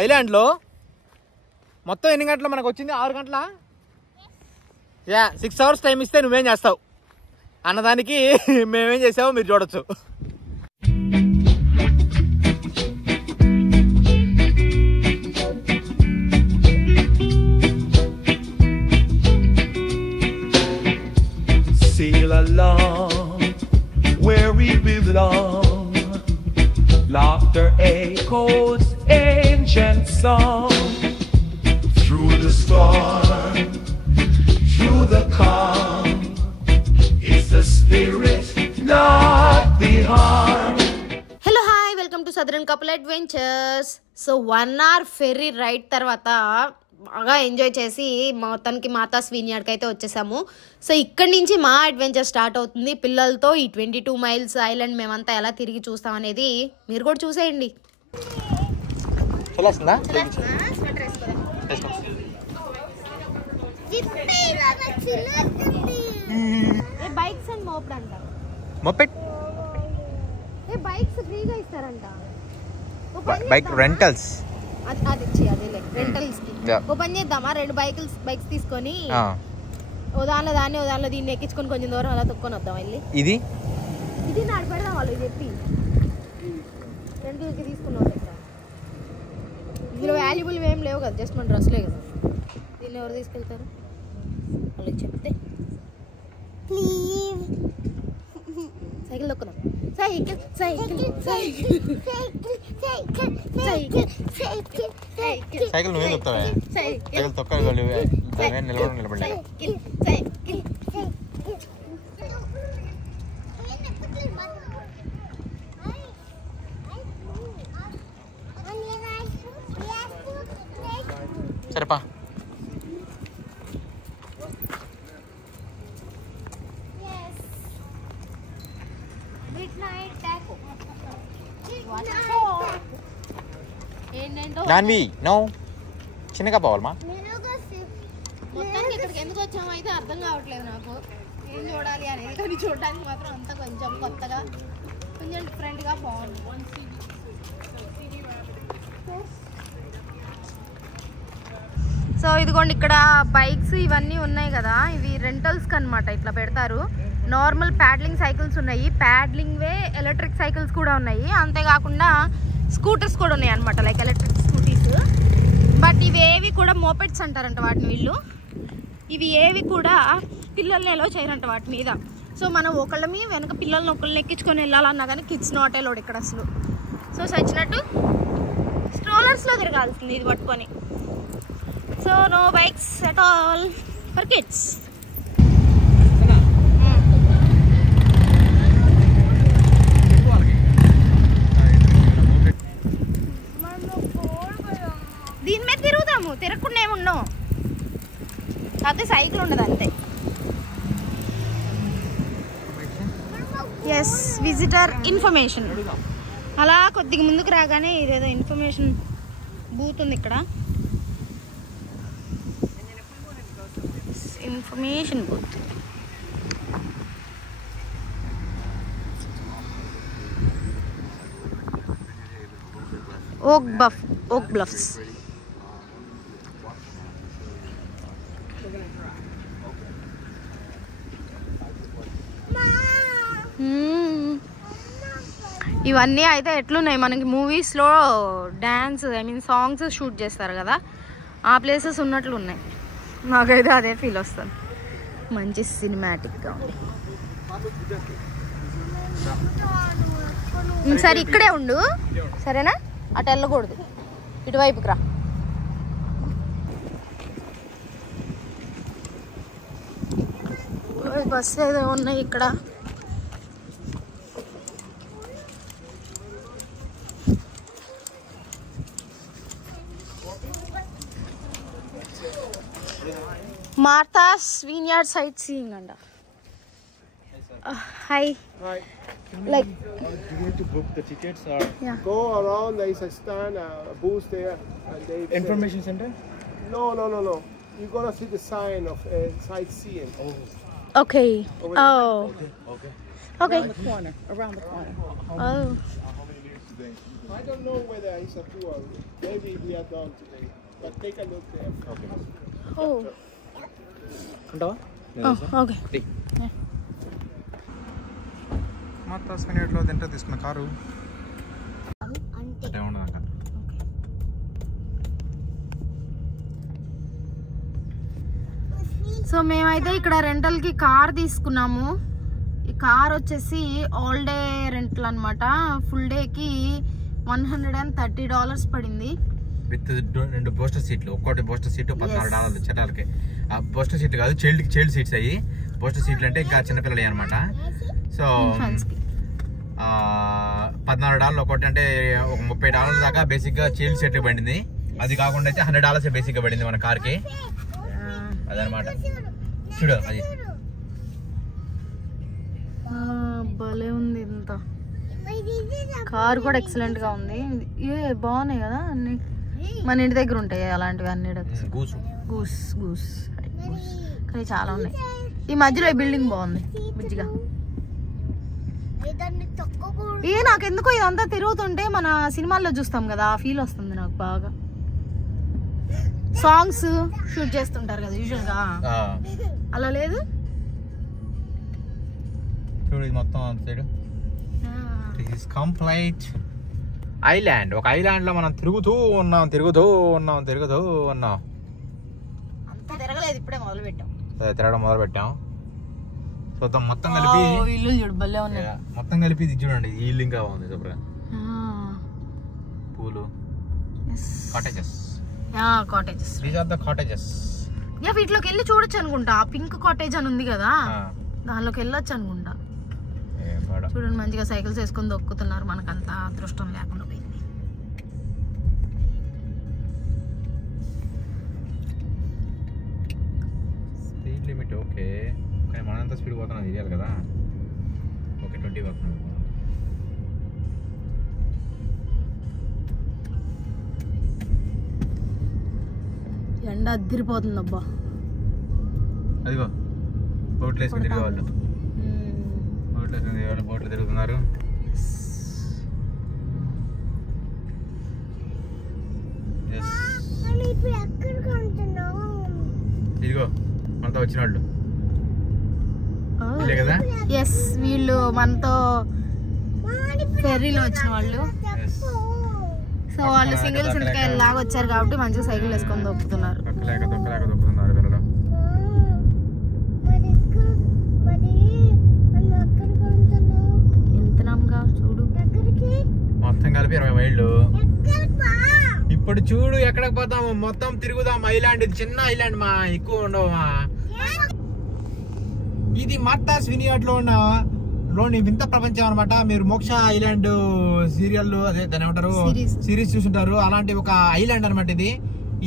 ఐలాండ్లో మొత్తం ఎన్ని గంటలు మనకు వచ్చింది? 6 గంటల 6 hours టైం ఇస్తే నువ్వేం చేస్తావు అన్నదానికి మేమేం చేసావో మీరు చూడొచ్చు. Sail along where we belong. Laughter echoes ancient song. Through the storm, through the calm, it's the spirit, not the harm. Hello, hi, welcome to Southern Couple Adventures. So 1 hour ferry ride తర్వాత బాగా enjoy చేసి మొత్తానికి మాతాస్ విన్యార్డ్కి అయితే వచ్చేసాము. So ఇక్కడి నుంచి మా adventure start అవుతుంది పిల్లలతో. ఈ 22 miles ఐలాండ్ మేమంతా ఎలా తిరిగి చూస్తాం అనేది మీరు కూడా చూసేయండి. బైక్స్ అండ్ మోపెడ్ అంట. మోపెడ్ బైక్స్ ఫ్రీగా ఇస్తారంట. బైక్ రెంటల్స్ అదేలే రెంటల్స్ కి ఓ పని చేద్దామా? 2 బైక్స్ తీసుకొని ఓ దానిలో దీన్ని ఎక్కించుకొని కొంచెం దూరం అలా తొక్కొని వద్దాం వెళ్ళి. ఇది నడిపెడదాం వాళ్ళు చెప్పి రెంట్లకి తీసుకున్నాం. ఇందులో వాల్యుబుల్ ఏం లేవు కదా, జస్ట్ మన డ్రెస్లే కదా. దీన్ని ఎవరు తీసుకెళ్తారు వాళ్ళకి చెప్తే. Please cycle తొక్కుదాం. సైకిల్ నువ్వే తొక్కుతావా? సైకిల్ తొక్క నిలబడి సరేపా. జాన్వి నో చిన్నగా పోవాలమ్మా. మొత్తానికి ఇక్కడికి ఎందుకు వచ్చామో అయితే అర్థం కావట్లేదు నాకు, ఏం చూడాలి అనేది. కానీ చూడడానికి మాత్రం అంతా కొంచెం కొత్తగా కొంచెం డిఫరెంట్గా బాగుంది. సో ఇదిగోండి ఇక్కడ బైక్స్ ఇవన్నీ ఉన్నాయి కదా, ఇవి రెంటల్స్కి అనమాట. ఇట్లా పెడతారు. నార్మల్ ప్యాడ్లింగ్ సైకిల్స్ ఉన్నాయి, ప్యాడ్లింగ్ వే ఎలక్ట్రిక్ సైకిల్స్ కూడా ఉన్నాయి. అంతేకాకుండా స్కూటర్స్ కూడా ఉన్నాయి అనమాట, లైక్ ఎలక్ట్రిక్ స్కూటీస్. బట్ ఇవి ఏవి కూడా మోపెడ్స్ అంటారంట వాటిని వీళ్ళు. ఇవి ఏవి కూడా పిల్లల్ని ఎలో చేయరంట వాటి మీద. సో మనం ఒకళ్ళమి వెనక పిల్లల్ని ఒకళ్ళని ఎక్కించుకొని వెళ్ళాలన్నా కానీ కిడ్స్ నాట్ ఎలోడ్ ఇక్కడ అసలు. సో సచ్చినట్టు స్ట్రోలర్స్లో తిరగాల్సింది ఇది పట్టుకొని. So no bikes at all for kids. దీని మీద తిరుగుతాము, తిరగకుండా ఏముండవు. కాకపోతే సైకిల్ ఉండదు అంతే. Yes, visitor information. అలా కొద్దిగా ముందుకు రాగానే ఇదేదో ఇన్ఫర్మేషన్ బూత్ ఉంది ఇక్కడ. Information booth. Oak Bluffs. ఇవన్నీ అయితే ఎట్లున్నాయి మనకి మూవీస్లో డ్యాన్స్ సాంగ్స్ షూట్ చేస్తారు కదా, ఆ ప్లేసెస్ ఉన్నట్లు ఉన్నాయి. నాకైతే అదే ఫీల్ వస్తుంది, మంచి సినిమాటిక్గా ఉంది. సరే ఇక్కడే ఉండు సరేనా, అటు వెళ్ళకూడదు, ఇటువైపుకి రా. బస్సు ఏదో ఉన్నాయి ఇక్కడ. Martha's Vineyard sightseeing and hi. Hi. Like Do you need to book the tickets or yeah. go around? There is a stand, a booth there, and they Information center? No. You're gonna see the sign of sightseeing. Okay. Oh. Okay. Okay. Around the corner. Oh. I don't know whether it's a tour. Maybe we are done today. But take a look there. Okay ఓ ఉంటావా okay మొత్తం స్పెనిట్లో తింటే తీసుకున్న car అంటే ఉండదు. So మేమైతే ఇక్కడ రెంటల్కి car తీసుకున్నాము. ఈ కార్ వచ్చేసి ఆల్ డే రెంటల్ అనమాట. ఫుల్ డేకి $130 పడింది. విత్ 2 బోస్టర్ సీట్లు, ఒక్కోటి బోస్టర్ సీటు $14 చిన్నలకి. ఆ బోస్టర్ సీట్లు కాదు, చైల్డ్ సీట్స్ అయ్యి. బోస్టర్ సీట్లు అంటే ఇంకా చిన్నపిల్లలు అనమాట. సో $14 ఒకటి అంటే ఒక $30 దాకా బేసిక్ గా చైల్డ్ సెట్ పడింది. అది కాకుండా అయితే $100 బేసిక్ గా పడింది మన కార్ కి. అదనమాట. చూడు అది భలే ఉంది. ఇంత కార్ కూడా ఎక్సలెంట్ గా ఉంది. బాగున్నాయి కదా అన్ని. మన ఇంటి దగ్గర ఉంటాయి అలాంటివి అన్ని. గూస్ గూస్ కానీ చాలా ఉన్నాయి. ఈ మధ్యలో ఈ బిల్డింగ్ బాగుంది బుజ్జిగా. నాకెందుకో ఇదంతా తిరుగుతుంటే మన సినిమాల్లో చూస్తాం కదా ఆ ఫీల్ వస్తుంది నాకు బాగా. సాంగ్స్ షూట్ చేస్తుంటారు కదా యూజువల్ గా, అలా లేదు. చూడు మొత్తం కంప్లీట్ ఐలాండ్. ఒక ఐలాండ్ లో మనం తిరుగుతూ ఉన్నాం. అంత తిరగలేదు, ఇప్పుడే మొదలు పెట్టాం. తిరగడం మొదలు పెట్టాం. సో మొత్తం కలిపి ఇల్లు చూడు భలే ఉన్నాయి. మొత్తం కలిపి ఇది చూడండి, ఈ ఇల్లు ఇంకా బాగుంది. సూపర్ పూలు, cottages. These are the cottages. వీటిలోకి వెళ్ళి చూడొచ్చు అనుకుంటా. పింక్ కాటేజ్ అని ఉంది కదా, దానిలోకి వెళ్ళొచ్చు అనుకుంటా. చూడండి మంచిగా సైకిల్స్ వేసుకొని దొక్కుతున్నారు. మనకంత అదృష్టం లేకుండా పోయింది. స్పీడ్ లిమిట్ ఓకే, కానీ మనంత స్పీడ్ పోతున్నా తెలియాలి కదా. ఓకే 20 పోతున్నాం. ఎండ అద్దరిపోతుంది అబ్బా. అదిగో బోట్లు వేసుకుని తిరిగే వాళ్ళు, బోట్లు తిరుగుతున్నారు. ఇదిగో మనతో వచ్చిన వాళ్ళు కదా. ఎస్, వీళ్ళు మనతో ఫెర్రీలో వచ్చిన వాళ్ళు. సో వాళ్ళు సింగిల్ సింగిల్ లాగా వచ్చారు కాబట్టి మంచిగా సైకిల్ వేసుకొని దొక్కుతున్నారు. వెళ్తున్నాంగా చూడు. మొత్తం కలిపి 20 మైళ్ళు. ఇప్పుడు చూడు ఎక్కడికి పోతాము, మొత్తం తిరుగుదాం. ఐలాండ్ ఇది చిన్న ఐలాండ్ మా, ఎక్కువ ఉండవు మా. ఇది మార్తాస్ వినియార్డ్ లో ఉన్న లోని వింత ప్రపంచం అనమాట. మీరు మోక్ష ఐలాండ్ సీరియల్ అదే దాని ఏమంటారు సిరీస్ చూసుంటారు. అలాంటి ఒక ఐలాండ్ అనమాట ఇది.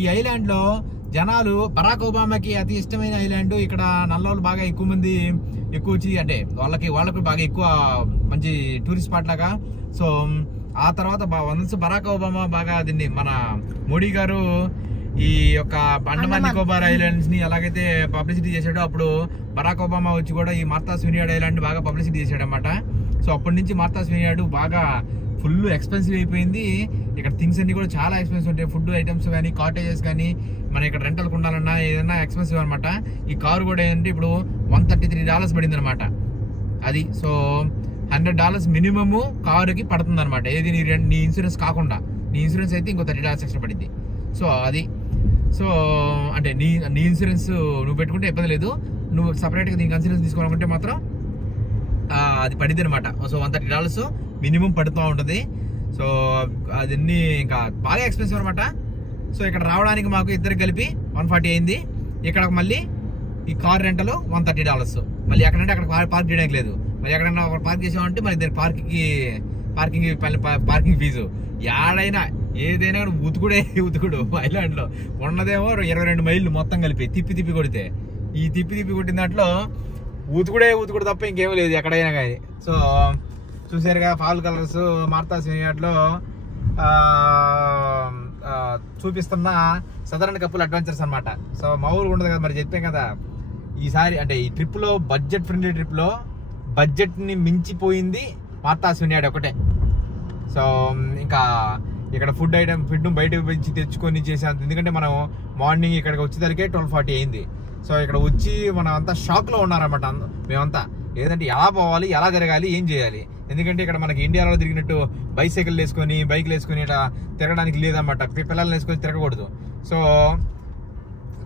ఈ ఐలాండ్ లో జనాలు, బరాక్ ఒబామాకి అతి ఇష్టమైన ఐలాండ్. ఇక్కడ నల్లోళ్ళు బాగా ఎక్కువ మంది ఎక్కువ వచ్చి, అంటే వాళ్ళకు బాగా ఎక్కువ మంచి టూరిస్ట్ స్పాట్ లాగా. సో ఆ తర్వాత వన్స్ బరాక్ ఒబామా బాగా దీన్ని మన మోడీ గారు ఈ యొక్క అండమాన్ నికోబార్ ఐలాండ్స్ ని ఎలాగైతే పబ్లిసిటీ చేశాడో, అప్పుడు బరాక్ ఒబామా వచ్చి కూడా ఈ మార్తాస్ వినియార్డ్ ఐలాండ్ బాగా పబ్లిసిటీ చేశాడు అనమాట. సో అప్పటి నుంచి మార్తాస్ వినియార్డ్ బాగా ఫుల్ ఎక్స్పెన్సివ్ అయిపోయింది. ఇక్కడ థింగ్స్ అన్ని కూడా చాలా ఎక్స్పెన్సివ్ ఉంటాయి. ఫుడ్ ఐటమ్స్ కానీ, కాటేజెస్ కానీ, మన ఇక్కడ రెంటల్కి ఉండాలన్నా ఏదైనా ఎక్స్పెన్సివ్ అనమాట. ఈ కారు కూడా ఏంటంటే ఇప్పుడు $133 పడింది అనమాట అది. సో $100 మినిమము కారుకి పడుతుంది అనమాట. ఏది నీ ఇన్సూరెన్స్ కాకుండా. నీ ఇన్సూరెన్స్ అయితే ఇంకో $30 ఎక్స్ట్రా పడింది. సో అది. సో అంటే నీ ఇన్సూరెన్స్ నువ్వు పెట్టుకుంటే ఇబ్బంది లేదు. నువ్వు సపరేట్గా దీనికి ఇన్సూరెన్స్ తీసుకోవాలనుకుంటే మాత్రం అది పడింది అనమాట. సో $130 మినిమం పడుతూ ఉంటుంది. సో అదన్నీ ఇంకా బాగా ఎక్స్పెన్సివ్ అనమాట. సో ఇక్కడ రావడానికి మాకు ఇద్దరికి కలిపి 140 అయింది. ఇక్కడ మళ్ళీ ఈ కార్ రెంటలు $130. మళ్ళీ ఎక్కడంటే అక్కడ పార్క్ చేయడానికి లేదు. మరి ఎక్కడన్నా ఒక పార్క్ చేసామంటే మరి దాని పార్కింగ్ ఫీజు ఏడైనా ఏదైనా ఉతుకుడు. ఐలాండ్ లో ఉన్నదేమో 22 మైళ్ళు మొత్తం కలిపి తిప్పి కొడితే. ఈ తిప్పి కొట్టిన దాంట్లో ఉతుకుడు తప్ప ఇంకేమీ లేదు ఎక్కడైనా కానీ. సో చూసారుగా ఫాల్ కలర్స్ మార్తాస్ వినియార్డ్ లో చూపిస్తున్న సదరన్ కపుల్ అడ్వెంచర్స్ అనమాట. సో మామూలుగా ఉండదు కదా, మరి చెప్పాం కదా ఈసారి. అంటే ఈ ట్రిప్ లో బడ్జెట్ ఫ్రెండ్లీ ట్రిప్ లో బడ్జెట్ ని మించిపోయింది మార్తాస్ వినియార్డ్ ఒకటే. సో ఇంకా ఇక్కడ ఫుడ్ బయట నుంచి తెచ్చుకొని చేసేంత, ఎందుకంటే మనం మార్నింగ్ ఇక్కడికి వచ్చేసరికి 12:40 అయింది. సో ఇక్కడ వచ్చి మనం అంతా షాక్ లో ఉన్నారన్నమాట మేమంతా. ఏదంటే ఎలా పోవాలి, ఎలా తిరగాలి, ఏం చేయాలి. ఎందుకంటే ఇక్కడ మనకి ఇండియాలో తిరిగినట్టు బైక్లు వేసుకొని ఇట్లా తిరగడానికి లేదన్నమాట. పిల్లల్ని వేసుకొని తిరగకూడదు. సో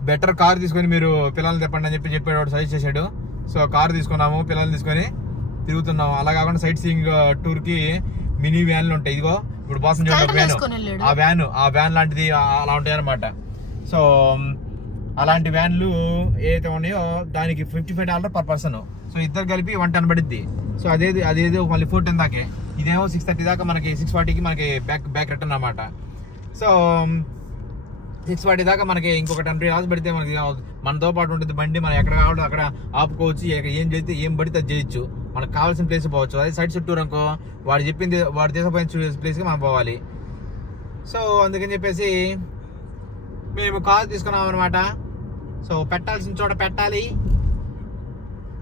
బెటర్ కార్ తీసుకొని మీరు పిల్లల్ని తెప్పండి అని చెప్పాడు, సజెస్ట్ చేశాడు. సో కార్ తీసుకున్నాము, పిల్లల్ని తీసుకొని తిరుగుతున్నాము. అలా కాకుండా సైట్ సీయింగ్ టూర్ కి మినీ వ్యాన్లు ఉంటాయి. ఇదిగో ఇప్పుడు బాస్ ఆ వ్యాన్ లాంటిది అలా ఉంటాయి అనమాట. సో అలాంటి వ్యాన్లు ఏదైతే ఉన్నాయో దానికి $55 పర్ పర్సన్. సో ఇద్దరు కలిపి 110 పడుద్ది. సో అదేదో మళ్ళీ 410 దాకే. ఇదేమో 6:30 దాకా, మనకి 6:40కి మనకి బ్యాక్ రిటర్న్ అనమాట. సో 6:40 దాకా మనకి ఇంకొక $10 పెడితే మనకి మనతో పాటు ఉంటుంది బండి. మనం ఎక్కడ కావాలో అక్కడ ఆపుకోవచ్చు. ఏం పడితే అది చేయొచ్చు. మనకు కావాల్సిన ప్లేస్ పోవచ్చు. అదే సైడ్ చుట్టూరు అనుకో, వాడు తీసుకుపోయిన ప్లేస్కి మనం పోవాలి. సో అందుకని చెప్పేసి మేము కార్ తీసుకున్నాం అనమాట. సో పెట్టాల్సిన చోట పెట్టాలి,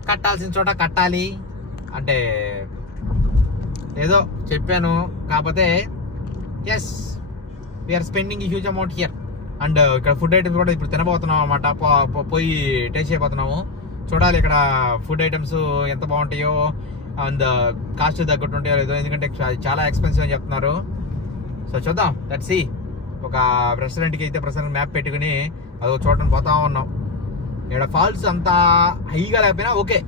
కట్టాల్సిన చోట కట్టాలి అంటే ఏదో చెప్పాను. కాకపోతే yes we're spending huge amount here. And ఇక్కడ ఫుడ్ ఐటమ్స్ కూడా ఇప్పుడు తినబోతున్నాం అనమాట. పోయి టేస్ట్ అయిపోతున్నాము. చూడాలి ఇక్కడ ఫుడ్ ఐటమ్స్ ఎంత బాగుంటాయో అండ్ కాస్ట్ తగ్గట్టు ఉంటాయో లేదో, ఎందుకంటే చాలా ఎక్స్పెన్సివ్ అని చెప్తున్నారు. సో చూద్దాం, లెట్స్ సీ. ఒక రెస్టారెంట్కి అయితే ప్రస్తుతానికి మ్యాప్ పెట్టుకుని అది చూడటం పోతా ఉన్నాం. ఇక్కడ ఫాల్స్ అంతా హైగా లేకపోయినా ఓకే,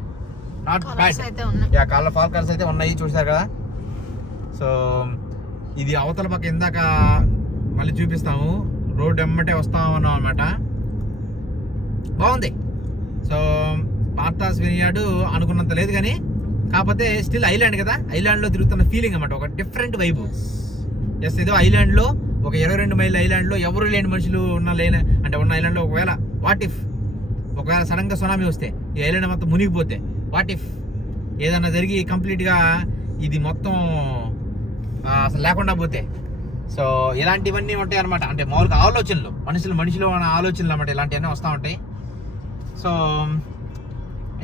నాట్ బ్యాడ్. కాళ్ళ ఫాల్ కలర్స్ అయితే ఉన్నాయి, చూసారు కదా. సో ఇది అవతల పక్క ఇందాక మళ్ళీ చూపిస్తాము. రోడ్ ఎమ్మటే వస్తా ఉన్నాం అనమాట. బాగుంది. సో మార్తాస్ వినియార్డ్ అనుకున్నంత లేదు కానీ, కాకపోతే స్టిల్ ఐలాండ్ కదా, ఐలాండ్ లో తిరుగుతున్న ఫీలింగ్ అనమాట. ఒక డిఫరెంట్ వైబ్. జస్ట్ ఏదో ఐలాండ్ లో, ఒక 22 మైళ్ళ ఐలాండ్ లో ఎవరు లేని మనుషులు ఉన్న ఐలాండ్ లో ఒకవేళ సడన్ గా సునామీ వస్తే, ఈ ఐలాండ్ మొత్తం మునిగిపోతే, వాట్ ఇఫ్ ఏదన్నా జరిగి కంప్లీట్ గా ఇది మొత్తం అసలు లేకుండా పోతే. సో ఇలాంటివన్నీ ఉంటాయి అనమాట. అంటే మామూలుగా ఆలోచనలు, మనుషులు ఆలోచనలు అన్నమాట. ఇలాంటివన్నీ వస్తూ ఉంటాయి. సో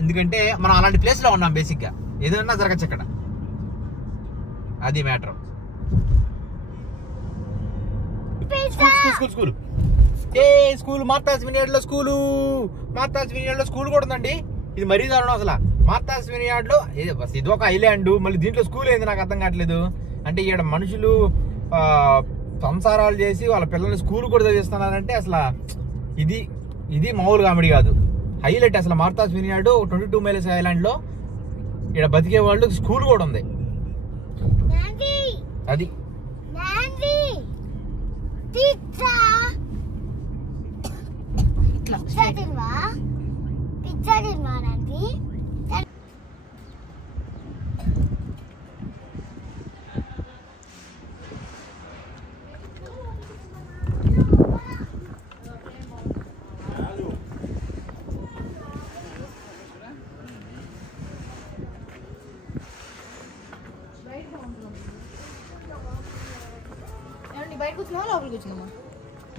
ఎందుకంటే మనం అలాంటి ప్లేస్ లో ఉన్నాం. బేసిక్ గా ఏదైనా జరగచ్చు అక్కడ, అది మ్యాటర్. స్కూల్ మార్తాస్ వినియార్డ్ లో స్కూల్ కూడా ఉందండి. ఇది మరీ దారుణం అసలు. మార్తాస్ వినియార్డ్ లో ఇది ఒక ఐలాండ్, మళ్ళీ దీంట్లో స్కూల్ ఏంది నాకు అర్థం కావట్లేదు. అంటే ఇక్కడ మనుషులు సంసారాలు చేసి వాళ్ళ పిల్లల్ని స్కూల్ కూడా చదివిస్తున్నారంటే అసలు ఇది మామూలు కామెడీ కాదు. హైలైట్ అసలు. మార్తాస్ వినియార్డ్ 22 మైల్స్ ఐలాండ్ లో ఇక్కడ బతికే వాళ్ళు స్కూల్ కూడా ఉంది. అది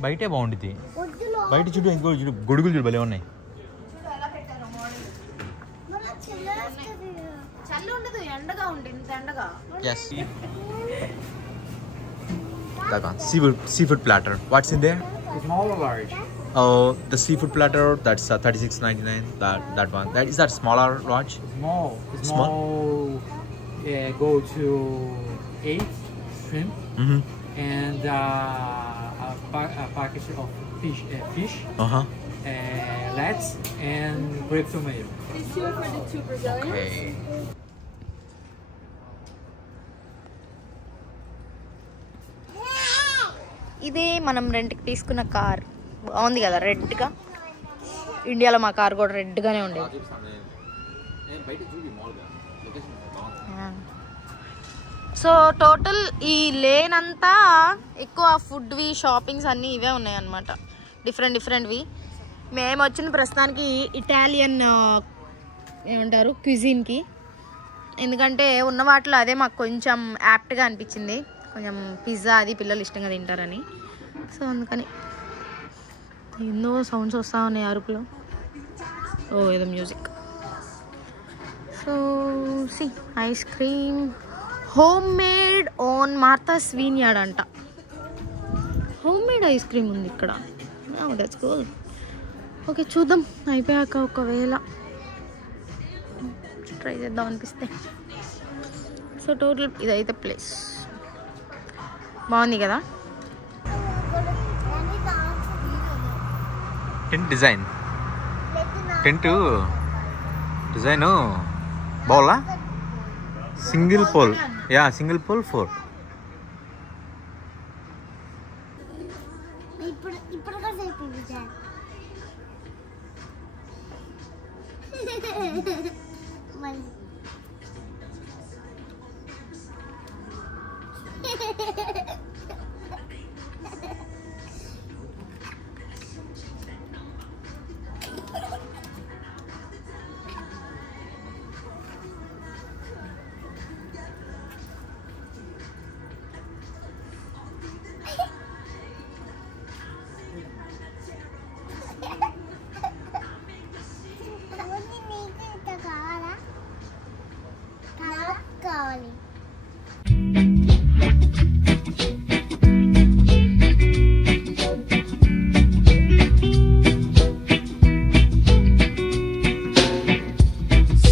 బయటే బాగుంటుంది. బయట చుట్టూ గొడుగులు చూడు భలే ఉన్నాయి. Seafood platter. What's in there? Small or large? Oh, the seafood platter, that's $36.99. That one. Is that smaller, large? Small. Go to 8 shrimp. Mm-hmm. And a package of fish, lettuce, and grape tomato. These two are for the 2 Brazilians. Okay. ఇది మనం రెంట్కి తీసుకున్న car బాగుంది కదా, రెడ్గా. ఇండియాలో మా car కూడా రెడ్గానే ఉండేది. సో టోటల్ ఈ లేన్ అంతా ఎక్కువ ఫుడ్వి, షాపింగ్స్ అన్నీ ఇవే ఉన్నాయన్నమాట, డిఫరెంట్వి. మేము వచ్చింది ప్రస్తుతానికి ఇటాలియన్ ఏమంటారు క్విజిన్కి. ఎందుకంటే ఉన్న వాటిలో అదే మాకు కొంచెం యాప్ట్గా అనిపించింది. కొంచెం పిజ్జా అది పిల్లలు ఇష్టంగా తింటారని. సో అందుకని ఎన్నో సౌండ్స్ వస్తూ ఉన్నాయి అరుపులో. ఏదో music. So see ice cream, home made own Martha's Vineyard అంట. హోమ్ మేడ్ ఐస్ క్రీమ్ ఉంది ఇక్కడ. That's cool. ఓకే చూద్దాం అయిపోయాక ఒకవేళ ట్రై చేద్దాం అనిపిస్తే. సో టోటల్ ఇదైతే ప్లేస్ బాగుంది కదా. టెంట్ డిజైన్ బాగులా. Single pole single pole 4.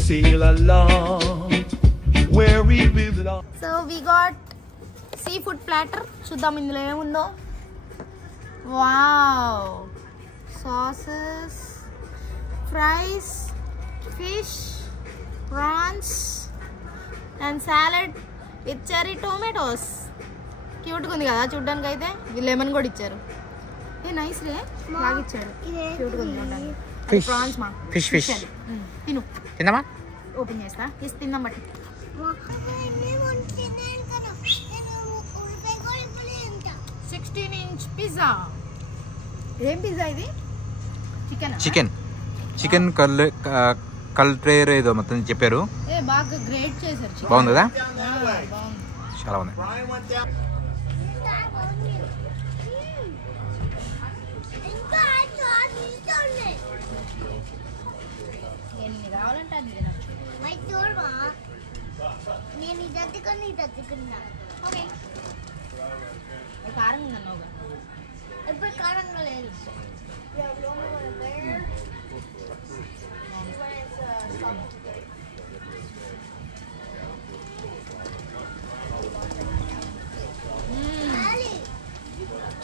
Sail along where we belong. So we got sea food platter. చూద్దాం ఇందులో ఏముందో. Wow, sauces, fries, fish, prawns and salad with cherry tomatoes. క్యూట్గా ఉంది కదా చూడ్డానికి. అయితే లెమన్ కూడా ఇచ్చారు. ఏ నైస్ రే, బాగా ఇచ్చాడు. క్యూట్గా ఉంది చూడడానికి. ప్రాన్స్ మా ఫిష్ తిను. తిందామా? ఓపెన్ చేస్తా, తీసి తిందాం. బట్టి 16-inch పిజ్జా. ఏం పిజ్జా ఇది? చికెన్ కల్ట్రేర్ ఏదో మొత్తం చెప్పారు. బాగా గ్రేట్ చేశారు. బాగుంది కదా, చాలా బాగుంది. ఎన్ని కావాలంటే అది నేను ఇది ఓకే. కారం ఉందన్నావుగా, ఎప్పుడు కారంగా లేదు.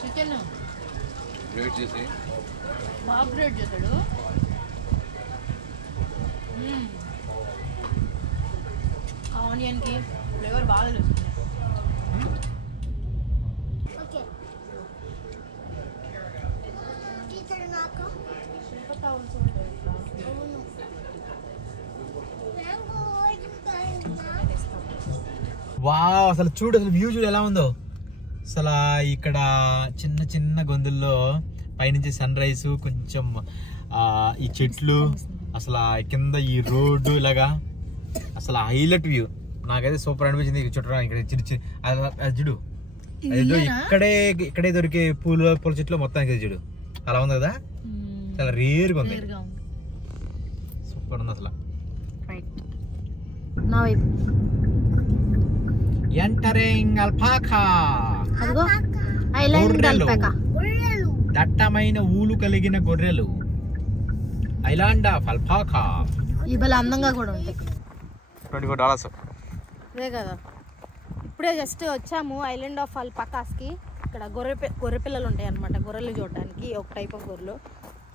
చికెన్ బాగా గ్రేట్ చేశాడు. ఆనియన్కి ఫ్లేవర్ బాగా తెలుస్తుంది. వావ్, అసలు చూడు, అసలు వ్యూ చూడు ఎలా ఉందో. అసలు ఇక్కడ చిన్న చిన్న గొంతుల్లో పైనుంచి సన్ రైజ్, కొంచెం ఈ చెట్లు, అసలు కింద ఈ రోడ్డు ఇలాగా అసలు హైలైట్ వ్యూ. నాకైతే సూపర్ అనిపించింది. చుట్టూ ఇక్కడ చిన్న చూడు, ఇక్కడే దొరికే పూల చెట్లు మొత్తానికి చూడు అలా ఉంది కదా. చాలా రేర్గా ఉంది, సూపర్ ఉంది అసలు. Entering alpaca. దట్టమైన ఊలు కలిగిన గొర్రెలు, ఐలాండ్ ఆఫ్ అల్పాకా. అందంగా కూడా ఉంటాయి. $24 అదే కదా. ఇప్పుడే జస్ట్ వచ్చాము ఐలాండ్ ఆఫ్ అల్పాకాస్కి. ఇక్కడ గొర్రె పిల్లలు ఉంటాయి అనమాట, గొర్రెలు చూడడానికి, ఒక టైప్ ఆఫ్ గొర్రెలు.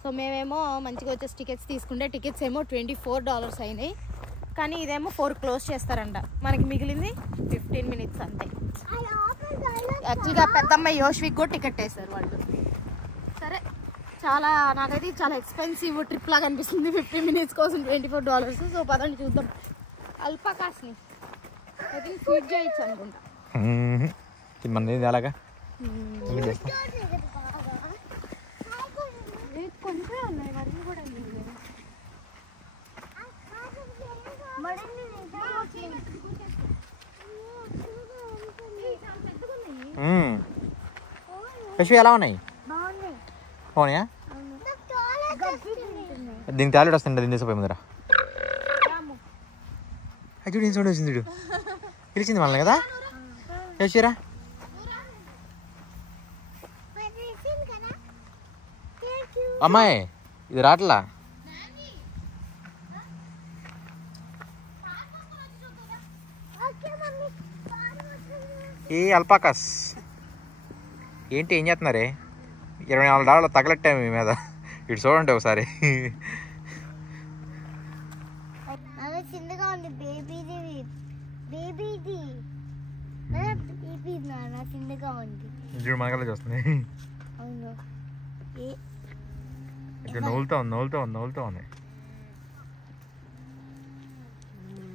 సో మేమేమో మంచిగా వచ్చేసి టికెట్స్ తీసుకుంటే టికెట్స్ ఏమో $24 అయినాయి. కానీ ఇదేమో 4 క్లోజ్ చేస్తారంట. మనకి మిగిలింది 15 minutes అంతే. యాక్చువల్గా పెద్దమ్మాయి యోష్విక్ కూడా టికెట్ వేస్తారు వాళ్ళు. సరే, చాలా నాకైతే చాలా ఎక్స్పెన్సివ్ ట్రిప్ లాగా అనిపిస్తుంది 15 minutes కోసం $24. సో పదండి చూద్దాం అల్పాకాస్ని. ఐ థింక్ ఫీడ్ చేయొచ్చు అనుకుంటా. అలాగా కొంచెం ఉన్నాయి, మరిన్ని కూడా పశువు ఎలా ఉన్నాయి? బాగున్నాయా? దీనికి టాయిలెట్ వస్తుండే, దీని తీసిపోయి ముందర. చూడు ఏం సౌండ్ వచ్చింది చూడు. పిలిచింది వాళ్ళని కదా చేసిరా. అమ్మాయి ఇది రాట్లా. ఈ అల్పాకాస్ ఏంటి ఏం చేస్తున్నారే? $24 తగలెట్టాము మీ మీద. ఇటు చూడండి ఒకసారి. చిన్నగా ఉంది బేబీది బేబీది చిన్నగా ఉంది. చూడు మనకల్లా చూస్తుంది. అవును నవ్వులుతా ఉంది.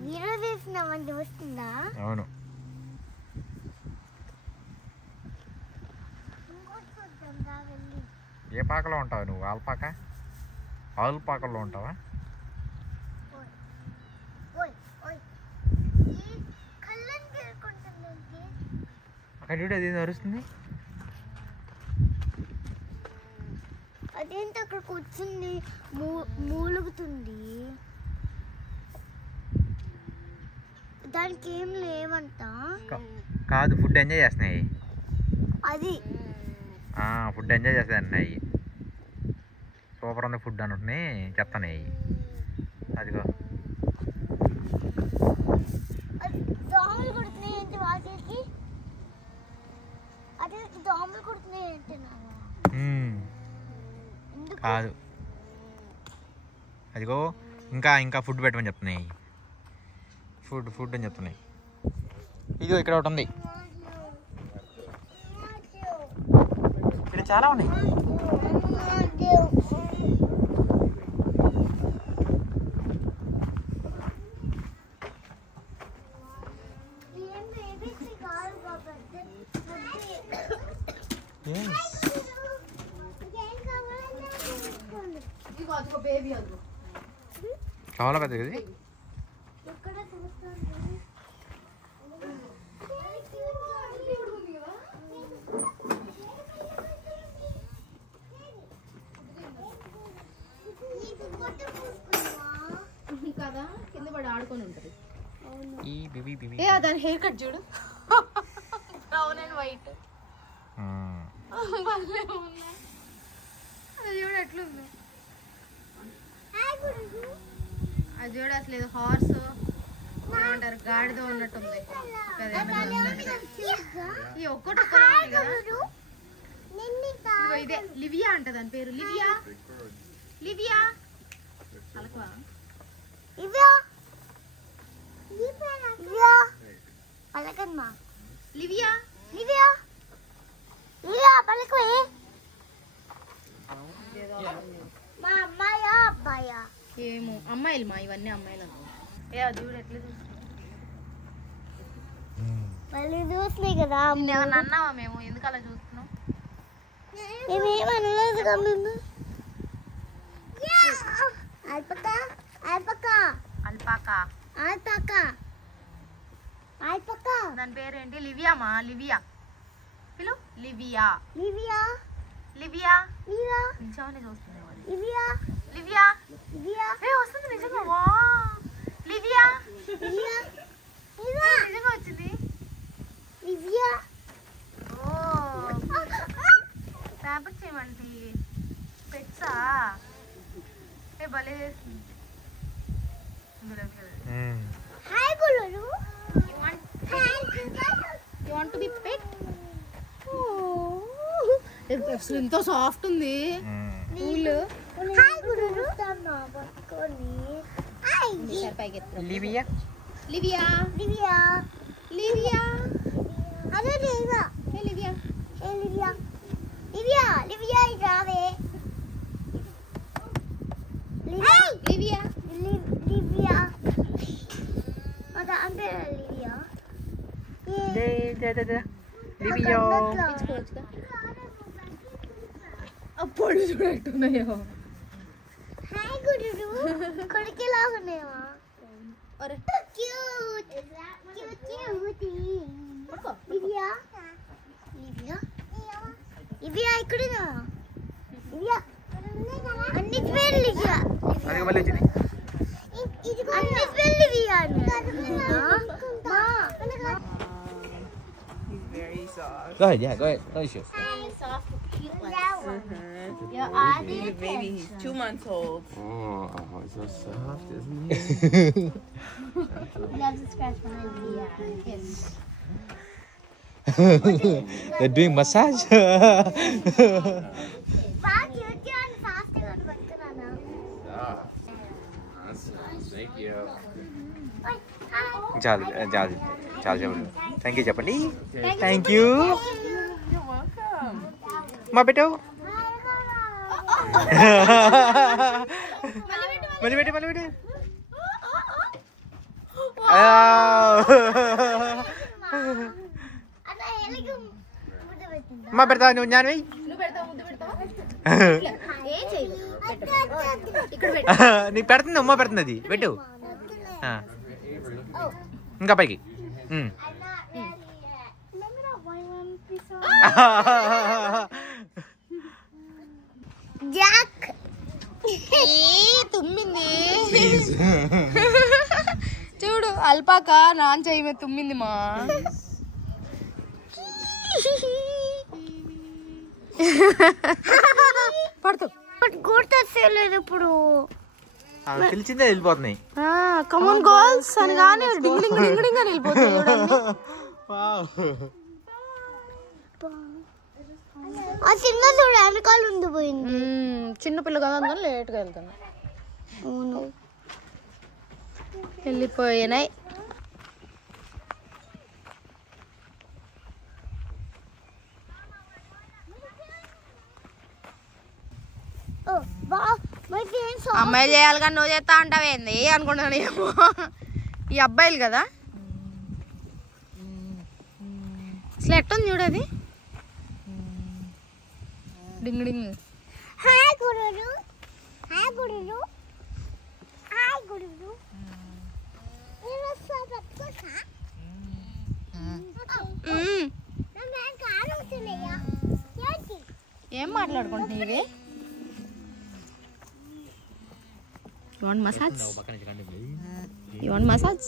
వీడియో తీసినామని చూస్తుందా? అవును. ఏ పాకలో ఉంటావు నువ్వు? ఆల్పాకలో ఉంటావా? అక్కడ చూడు అది అరుస్తుంది. అదేంటి అక్కడ కూర్చుంది మూలుగుతుంది. దానికి ఏం లేవంట. కాదు ఫుడ్ ఎంజాయ్ చేస్తున్నాయి. అది ఫుడ్ ఎంజాయ్ చేస్తాయి అన్నాయి. సూపర్ ఉంది ఫుడ్ అనుకుని చెప్తాను. అదిగో దోమలు కుడుతున్నాయి ఏంటి వాటికి? అదే దోమలు కుడుతున్నాయి ఏంటి? కాదు అదిగో ఇంకా ఫుడ్ పెట్టమని చెప్తున్నాయి. ఫుడ్ అని చెప్తున్నాయి. ఇదిగో ఇక్కడ ఒకటి ఉంది. ఇక్కడ చాలా ఉన్నాయి. చాలా పెద్దది ఇది. కదా కింద పడి ఆడుకొని ఉంటుంది. ఈ దాని హెయిర్ కట్ చూడు, బ్రౌన్ అండ్ వైట్. అది చూడు ఎట్లుంది. అది చూడు అసలు ఏదో హార్స్ ఏమంటారు గాడిద ఉన్నట్టుంది. ఈ ఒక్కటి ఇదే లివియా అంట దాని పేరు. లివియా అలకవా పలకమ్మా. లివియా పలకవే. మా అమ్మాయా అబ్బాయా? ఏమో అమ్మాయిలు మా ఇవన్నీ అమ్మాయిలు. అది చూడు ఎట్లా మళ్ళీ చూస్తున్నాయి కదా. ఏమన్నా అన్నావా మేము? ఎందుకు అలా చూస్తున్నాం? మేమేమనలేదు కదా మేము. అల్పాకా దాని పేరేంటి? లివియామా? లివియా పిలు. లివియా నిజామని చూస్తుంది. లివియా వస్తుంది నిజంగా. వా లివియా నిజంగా వచ్చింది. ఓ ప్యాంపర్ చేయమండి పెట్సా? భలే చేస్తుంది. You want to be pet? అసలు ఎంతో సాఫ్ట్ ఉంది. అప్పుడు చూడట్టున్నాయో. కొడుకులా ఉన్నాయా? లివియా ఇక్కడేనా? అన్ని పేర్లు లివియా. అన్ని పేర్లు Livia. Go ahead, yeah, go ahead. No issues. Soft, cute ones. Your He's a baby. He's 2 months old. Oh, it's so soft, isn't He loves to scratch behind the ears. They're doing massage. Thank you. చాలు చాలు చాలు చెప్పండి thank you చెప్పండి thank you మా పెట్టావు మళ్ళీ పెట్టి మా పెడతావు నువ్వు జ్ఞానం నీకు పెడుతుంది ఉమ్మ పెడుతుంది అది పెట్టు ఇంకా పైకి తుమ్మింది చూడు అల్పాకా నాన్ చెయ్యి తుమ్మింది మా పడుతు గుర్తొస్తలేదు ఇప్పుడు పిలిచిందే వెళ్ళిపోతున్నాయి కమోన్ గర్ల్స్ అని కానీ డింగ్ డింగ్ డింగ్ డింగ్ అని వెళ్ళిపోతాయి ఆ చిన్న చూడు వెనకాల ఉండిపోయింది చిన్న పిల్ల కదా అందుకని లేట్గా వెళ్తాను అవును వెళ్ళిపోయినాయి అమ్మాయి చేయాలి కానీ నువ్వు చేస్తా అంటావేంది అనుకుంటున్నాను ఏమో ఈ అబ్బాయిలు కదా అసలు ఎట్టుంది చూడది డింగ్ డింగ్ హాయ్ గురుడు హాయ్ గురుడు హాయ్ గురుడు నేను సబత్కోసా ఏం మాట్లాడుకుంటున్నావు ఇవి You want massage? You want massage?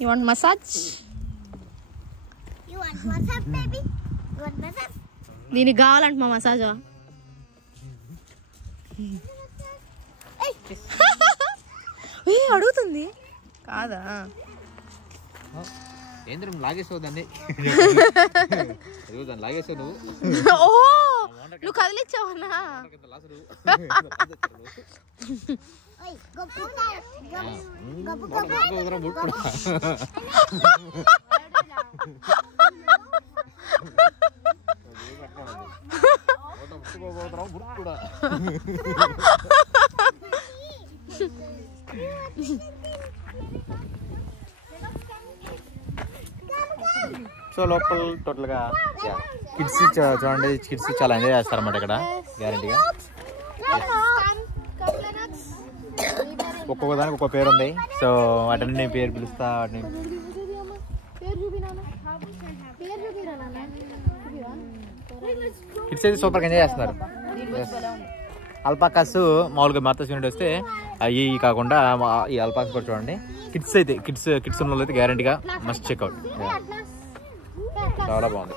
You want massage? You want massage, baby? You want massage? దీనికి కావాలంట మా మసాజ్ అడుగుతుంది కాదా ఏంద్రం లాగేసావు దాన్ని లాగేసావు నువ్వు ఓహో నువ్వు కదిలిచ్చావన్నా సో లోపల టోటల్గా కిడ్స్ చూడండి కిడ్స్ చాలా ఎంజాయ్ చేస్తారన్నమాట ఇక్కడ గ్యారంటీగా ఒక్కొక్క దానికి ఒక్కొక్క పేరు ఉంది సో వాటిని పేరు పిలుస్తా వాటిని కిడ్స్ అయితే సూపర్గా ఎంజాయ్ చేస్తున్నారు అల్పాకాస్ మామూలుగా మాతో యూనిట్ వస్తే అవి కాకుండా ఈ అల్పాకాస్ కూడా చూడండి కిడ్స్ అయితే కిడ్స్ ఉన్న వాళ్ళు అయితే గ్యారంటీగా మస్ట్ చెక్అవుట్ చాలా బాగుంది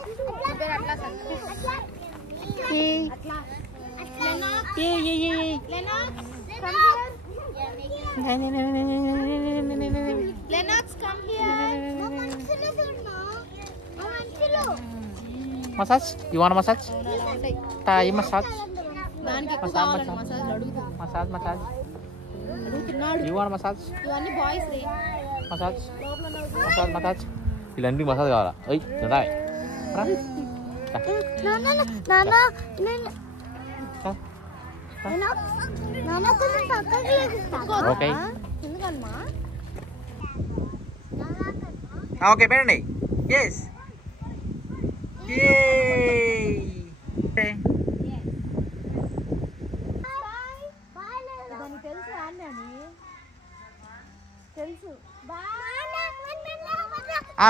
massage you want massage toy massage massage massage you want massage massage massage massage ఇలాంటి మసాజ్ కావాలా రాయ్ ఓకే ఓకే పెట్టండి ఎస్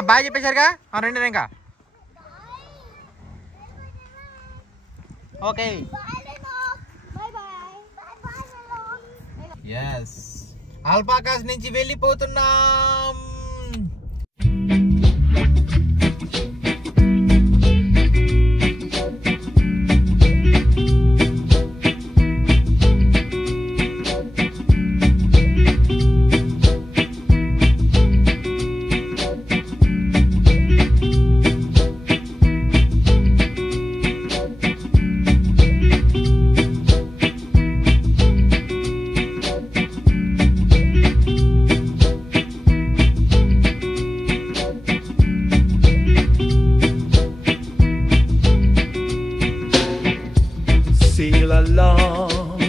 బాయ్ చెప్పేశారుగా రండి ఇంకా ఓకే ఎస్ అల్పాకాస్ నుంచి వెళ్ళిపోతున్నాం sail along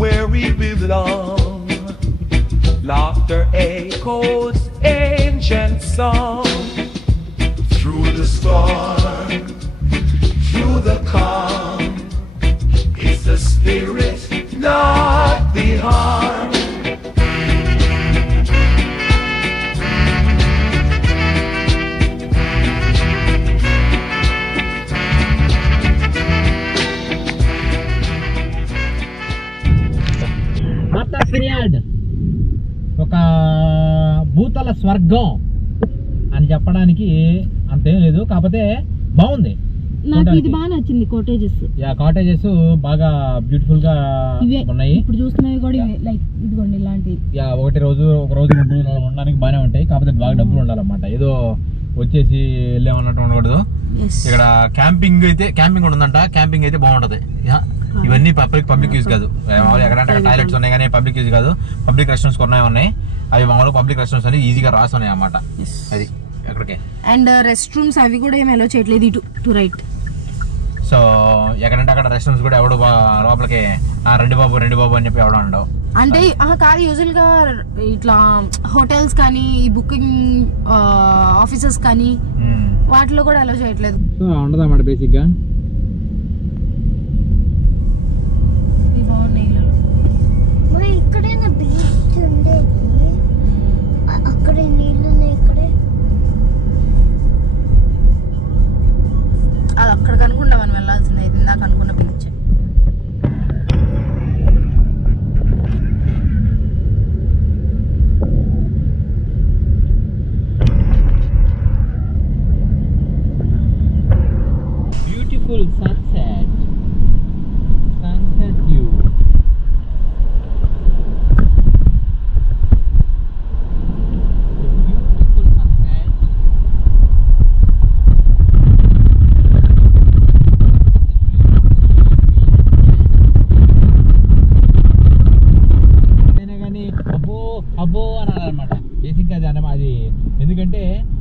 where we belong. Laughter echoes ancient song. Through the storm, through the calm, it's the spirit, not the harm. Marathas వినియార్డ్ ఒక భూతల స్వర్గం అని చెప్పడానికి అంతేం లేదు, కాకపోతే బాగుంది. నాకు ఇది బాగా నచ్చింది. కాటేజెస్ బాగా బ్యూటిఫుల్ గా ఉన్నాయి. ఇప్పుడు చూస్తున్నవి కూడా లైక్ ఇదిగోండి ఇలాంటి. ఒక రోజు 2 రోజులు ఉండడానికి బాగానే ఉంటాయి, కాకపోతే బాగా డబ్బులు ఉండాలన్నమాట. ఏదో వచ్చేసి వెళ్ళామన్నట్టు ఉండకూడదు. ఇక్కడ క్యాంపింగ్ కూడా ఉందంట. క్యాంపింగ్ అయితే బాగుంటది. ఇవన్నీ పబ్లిక్ యూజ్ కాదు. ఎక్కడంటే అక్కడ టాయిలెట్స్ ఉన్నాయి కానీ పబ్లిక్ యూజ్ కాదు. పబ్లిక్ రెస్టారెంట్స్ ఉన్నాయి. అవి మామూలుగా పబ్లిక్ రెస్టారెంట్స్ అని ఈజీగా రాసి ఉన్నాయి అన్నమాట. అది ఎక్కడికి. అండ్ రెస్ట్ రూమ్స్ అవి కూడా ఏమి అలో చేయట్లేదు ఇటు టు రైట్. సో ఎక్కడంటే అక్కడ రెస్టారెంట్స్ కూడా ఎవడు లోపలికి రండి బాబు అని చెప్పి ఎవడో ఉండవు. అంటే కాదు, యూజువల్ గా ఇట్లా హోటల్స్ కానీ బుకింగ్ ఆఫీసెస్ కానీ వాటిలో కూడా అలో చేయట్లేదు. ఉండదు అన్నమాట బేసిక్ గా. మరి ఇక్కడైనా బీచ్ ఉండేది, అక్కడే నీళ్ళు ఉన్నాయి. ఇక్కడే అది అక్కడికి అనుకుంటా మనం వెళ్ళాల్సింది. ఇది ఇందాక అనుకున్న బీచ్. Beautiful sunset view. అబ్బో అని అన్నమాట బేసిక్ అది. ఎందుకంటే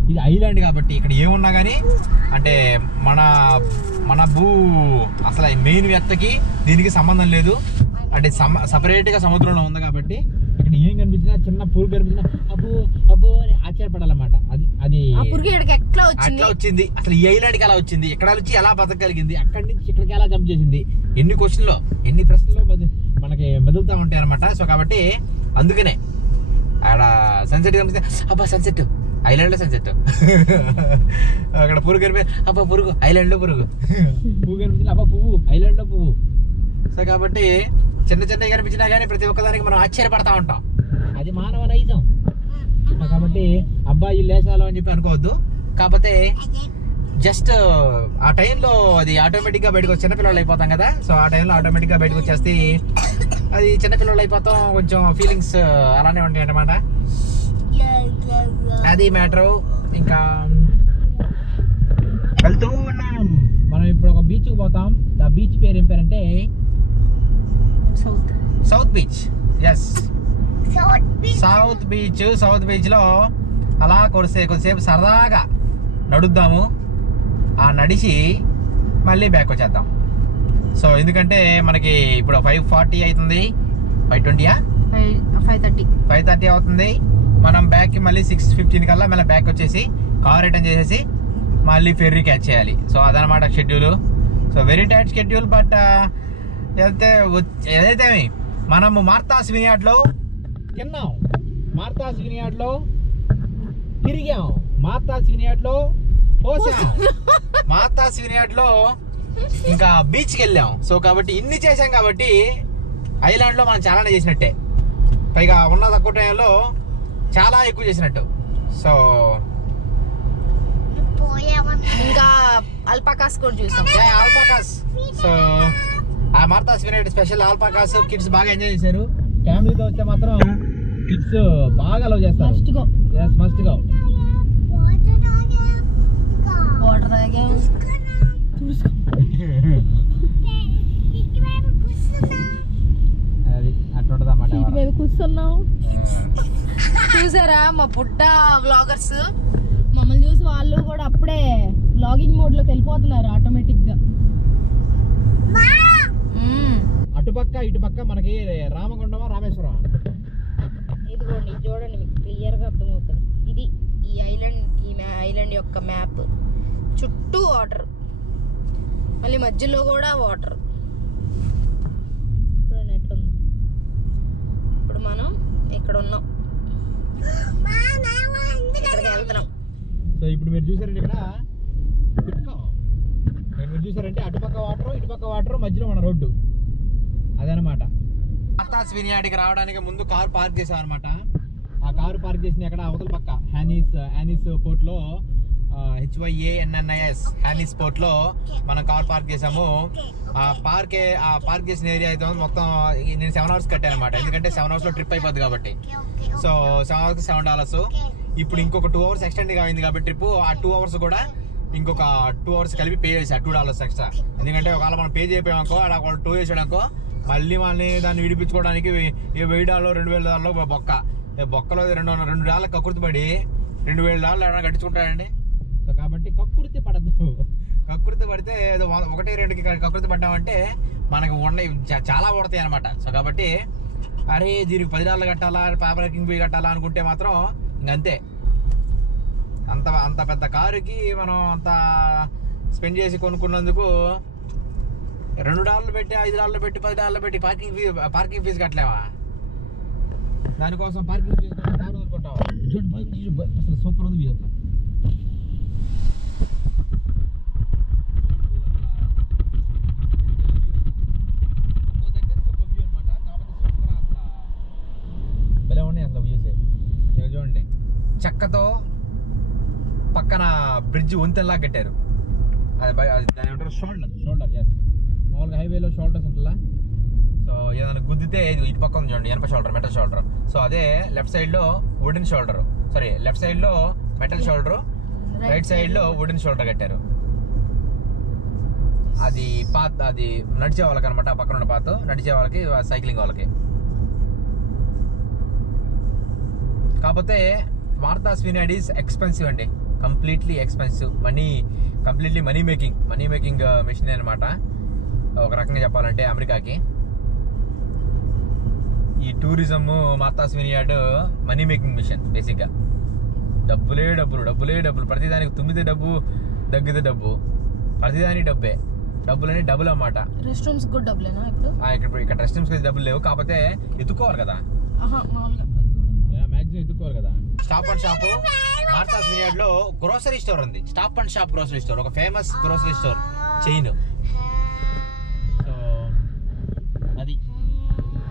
ఇది ఐలాండ్ కాబట్టి ఇక్కడ ఏమున్నా కానీ అంటే మన అసలు మెయిన్ వ్యక్తికి దీనికి సంబంధం లేదు. అంటే సపరేట్ గా సముద్రంలో ఉంది కాబట్టి ఇక్కడ ఏం కనిపించినా చిన్న పురుగు కనిపించినా అబ్బో అని ఆశ్చర్యపడాలన్నమాట. అది ఎట్లా వచ్చింది, అసలు ఈ ఐలాండ్కి ఎలా వచ్చింది, ఎక్కడ వచ్చి ఎలా బతకగలిగింది, అక్కడి నుంచి ఇక్కడికి ఎలా జంప్ చేసింది, ఎన్ని ప్రశ్నలు మనకి మెదులుతూ ఉంటాయి అనమాట. సో కాబట్టి అందుకనే ఆడ సన్సెట్ కనిపిస్తే అబ్బా సన్సెట్, ఐలాండ్ లో సన్సెట్. అక్కడ పురుగు కనిపి అబ్బా పురుగు, ఐలాండ్ లో పురుగు. పువ్వు కనిపించింది అబ్బా పువ్వు, ఐలాండ్ లో పువ్వు. సో కాబట్టి చిన్నవి కనిపించినా కానీ ప్రతి ఒక్కదానికి మనం ఆశ్చర్యపడతా ఉంటాం. అది మానవ నైజం. కాబట్టి అబ్బాయి లేసాలు అని చెప్పి అనుకోవద్దు. కాకపోతే జస్ట్ ఆ టైంలో అది ఆటోమేటిక్ గా బయటకు చిన్నపిల్లలు అయిపోతాం కదా. సో ఆ టైంలో ఆటోమేటిక్ గా బయటకు వచ్చేస్తే అది చిన్నపిల్లలు అయిపోతాం. కొంచెం ఫీలింగ్స్ అలానే ఉంటాయి అన్నమాట. అది మ్యాటరు. ఇంకా వెళ్తూ ఉన్నాం మనం. ఇప్పుడు ఒక బీచ్ కు పోతాం. ఆ బీచ్ పేరు ఏం పేరంటే south beach. Yes, south beach. South beach లో అలా కొద్దిసేపు సరదాగా నడుద్దాము. ఆ నడిచి మళ్ళీ బ్యాక్ వచ్చేద్దాం. సో ఎందుకంటే మనకి ఇప్పుడు 5:40 అవుతుంది. 5:20 5:30 అవుతుంది. మనం బ్యాక్ కి మళ్ళీ 6:15 కల్లా మళ్ళీ బ్యాక్ వచ్చేసి కార్ రిటర్న్ చేసేసి మళ్ళీ ఫెర్రీ క్యాచ్ చేయాలి. సో అదనమాట schedule. So very tight schedule. But ఏదైతే మనము మార్తాస్ వినియార్డ్లో తిన్నాం, మార్తాస్ వినియార్డ్లో తిరిగాం, మార్తాస్ వినియార్డ్లో పోసాం, మార్తాస్ వినియార్డ్లో ఇంకా బీచ్కి వెళ్ళాం. సో కాబట్టి ఇన్ని చేసాం కాబట్టి ఐలాండ్ లో మనం చాలానే చేసినట్టే. పైగా ఉన్న తక్కువ టైంలో చాలా ఎక్కువ చేసినట్టు. సో ఇంకా అల్పాకాస్ కూడా చూసాం. అల్పాకాస్. సో ఆ మార్తాస్ వినియార్డ్ స్పెషల్ అల్పాకాస్. కిడ్స్ బాగా ఎంజాయ్ చేశారు. ఫ్యామిలీతో వస్తే మాత్రం కిడ్స్ బాగా లవ్ చేస్తారు. Must go. వాటర్ తాగాం. అది అట్లుంటదన్నమాట. కూర్చున్నాం. చూసారా మా పుట్ట వ్లాగర్స్ మమ్మల్ని చూసి వాళ్ళు కూడా అప్పుడే వ్లాగింగ్ మోడ్ లోకి వెళ్ళిపోతున్నారు ఆటోమేటిక్ గా. ఇటు పక్క మనకి రామగుండమా రామేశ్వరం. ఇదిగోండి చూడండి, మీకు క్లియర్గా అర్థమవుతుంది. ఇది ఈ ఐలాండ్ యొక్క మ్యాప్. చుట్టూ వాటర్, మళ్ళీ మధ్యలో కూడా వాటర్. చూడండి ఎట్లుంది. ఇప్పుడు మనం ఇక్కడ ఉన్నాం, ఇక్కడికి వెళ్తున్నాం. సో ఇప్పుడు మీరు చూసారంటే ఇక్కడ మీరు చూసారంటే అటుపక్క వాటర్ ఇటుపక్క వాటర్, మధ్యలో మన రోడ్డు అదనమాట. మార్తాస్ వినియార్డ్కి రావడానికి ముందు కారు పార్క్ చేసాం అనమాట. ఆ కారు పార్క్ చేసిన అక్కడ అవతల పక్క హ్యానీస్ పోర్ట్ లో HYANNIS హ్యానీస్ పోర్ట్ లో మనం కార్ పార్క్ చేసాము. ఆ పార్క్ చేసిన ఏరియా అయితే మొత్తం నేను 7 hours కట్టాను అనమాట. ఎందుకంటే 7 hours లో ట్రిప్ అయిపోద్ది కాబట్టి. So 7 hours $7. ఇప్పుడు ఇంకొక 2 hours ఎక్స్టెండ్ అయింది కాబట్టి ట్రిప్, ఆ 2 hours కూడా ఇంకొక 2 hours కలిపి పే చేసా $2 ఎక్స్ట్రా. ఎందుకంటే ఒకవేళ మనం పే చేయకపోయామనుకో, అలా వాళ్ళు 2 చేసాడనుకో, మళ్ళీ దాన్ని విడిపించుకోవడానికి $1000 $2000 బొక్కలో $2 కక్కుర్తి పడి $2000 ఏమైనా కట్టించుకుంటాడండి. సో కాబట్టి కక్కుర్తి పడద్దు. కక్కుర్తి పడితే ఏదో 1-2కి కక్కుర్తి పడ్డామంటే మనకు చాలా పడతాయి అనమాట. సో కాబట్టి అరే దీనికి $10 కట్టాలా, పార్కింగ్ ఫీ కట్టాలా అనుకుంటే మాత్రం ఇంకంతే. అంత పెద్ద కారుకి మనం అంత స్పెండ్ చేసి కొనుక్కున్నందుకు $2 పెట్టి $5 పెట్టి $10 పెట్టి పార్కింగ్ ఫీజు కట్టలేవా? దానికోసం పార్కింగ్ ఫీజు కారు వదులుకుంటావా? అసలు సూపర్ ఉంది వ్యూ. భలే ఉన్నాయి అసలు వ్యూసే. చూడండి, చెక్కతో పక్కన బ్రిడ్జ్ వంతెనలా కట్టారు. అది దాని ఏమంటారు, షోల్డర్. ఎస్, మామూలుగా హైవేలో షోల్డర్స్ ఉంటుందా. సో ఏదైనా గుద్దితే ఇటు పక్క ఉంది చూడండి, ఎనప షోల్డర్, మెటల్ షోల్డర్. సో అదే లెఫ్ట్ సైడ్ లో వుడెన్ షోల్డర్, లెఫ్ట్ సైడ్ లో మెటల్ షోల్డర్, రైట్ సైడ్ లో వుడెన్ షోల్డర్ కట్టారు. అది నడిచే వాళ్ళకి అనమాట. పక్కన ఉన్న పాత్ నడిచే వాళ్ళకి, సైక్లింగ్ వాళ్ళకి. కాకపోతే మార్తాస్ వినార్డ్ ఈస్ ఎక్స్పెన్సివ్ అండి, completely expensive. Completely money making machine అనమాట, ఒక రకంగా చెప్పాలంటే అమెరికాకి. ఈ tourism Marathas వినియార్డ్ money making machine బేసిక్గా. డబ్బులే డబ్బులు, ప్రతిదానికి తుమ్మితే డబ్బు, దగ్గితే డబ్బు, ప్రతిదానికి డబ్బులని డబ్బులు అన్నమాట. రెస్ట్ రూమ్స్ కూడా డబ్బులేనా ఇప్పుడు? ఇక్కడ రెస్ట్ రూమ్స్ డబ్బులు లేవు, కాకపోతే ఎత్తుకోవాలి కదా, మ్యాక్సిమం ఎత్తుకోవాలి కదా. Stop and shop Martha's Vineyard లో గ్రోసరీ స్టోర్ ఉంది. Stop and shop grocery store, ఒక famous grocery store chain. So అది